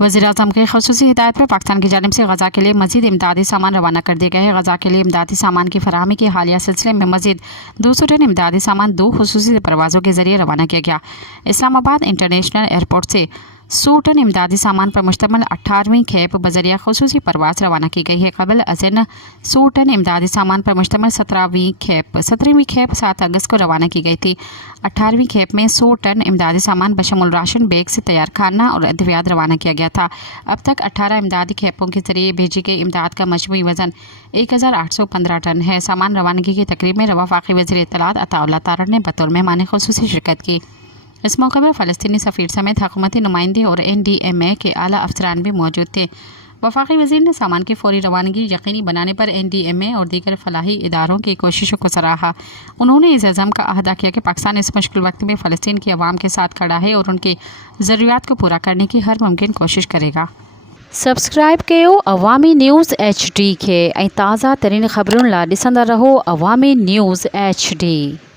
वज़ीर-ए-आज़म की ख़ुसूसी हिदायत पर पाकिस्तान की जानिब से गज़ा के लिए मज़ीद इमदादी सामान रवाना कर दिए गए हैं। गज़ा के लिए इमदादी सामान की फराहमी के हालिया सिलसिले में मज़ीद 200 टन इमदादी सामान 2 ख़ुसूसी परवाज़ों के ज़रिए रवाना किया गया। इस्लामाबाद इंटरनेशनल एयरपोर्ट से 100 टन इमदादी सामान पर मुश्तमिल 18वीं खेप बज़रिया ख़ुसूसी परवाज़ रवाना की गई है। क़बल अज़न 100 टन इमदादी सामान पर मुश्तमिल 17वीं खेप 7 अगस्त को रवाना की गई थी। 18वीं खेप में 100 टन इमदादी सामान बशमुल राशन बैग से तैयार खाना और अद्वियात रवाना किया गया था। अब तक 18 इमदादी खेपों के ज़रिए भेजी गई इमदाद का मजमूई वज़न 1815 टन है। सामान रवानगी की तकरीब में वफाकी वज़ीर इत्तलात अताउल्लाह तारड़ ने बतौर मेहमान ख़ुसूसी शिरकत की। इस मौके पर फ़लस्तीनी सफ़ीर समेत हुकूमती नुमाइंदे और NDMA के आला अफसरान भी मौजूद थे। वफाकी वज़ीर ने सामान की फ़ौरी रवानगी यकीनी बनाने पर NDMA और दीगर फलाही इदारों की कोशिशों को सराहा। उन्होंने इस अज़म का अहदा किया कि पाकिस्तान इस मुश्किल वक्त में फ़लस्तीन की आवाम के साथ खड़ा है और उनकी ज़रूरियात को पूरा करने की हर मुमकिन कोशिश करेगा। सब्सक्राइब कयो अवामी न्यूज़ HD के ताज़ा तरीन ख़बरुन ला ॾिसंदा रहो अवामी न्यूज़ HD।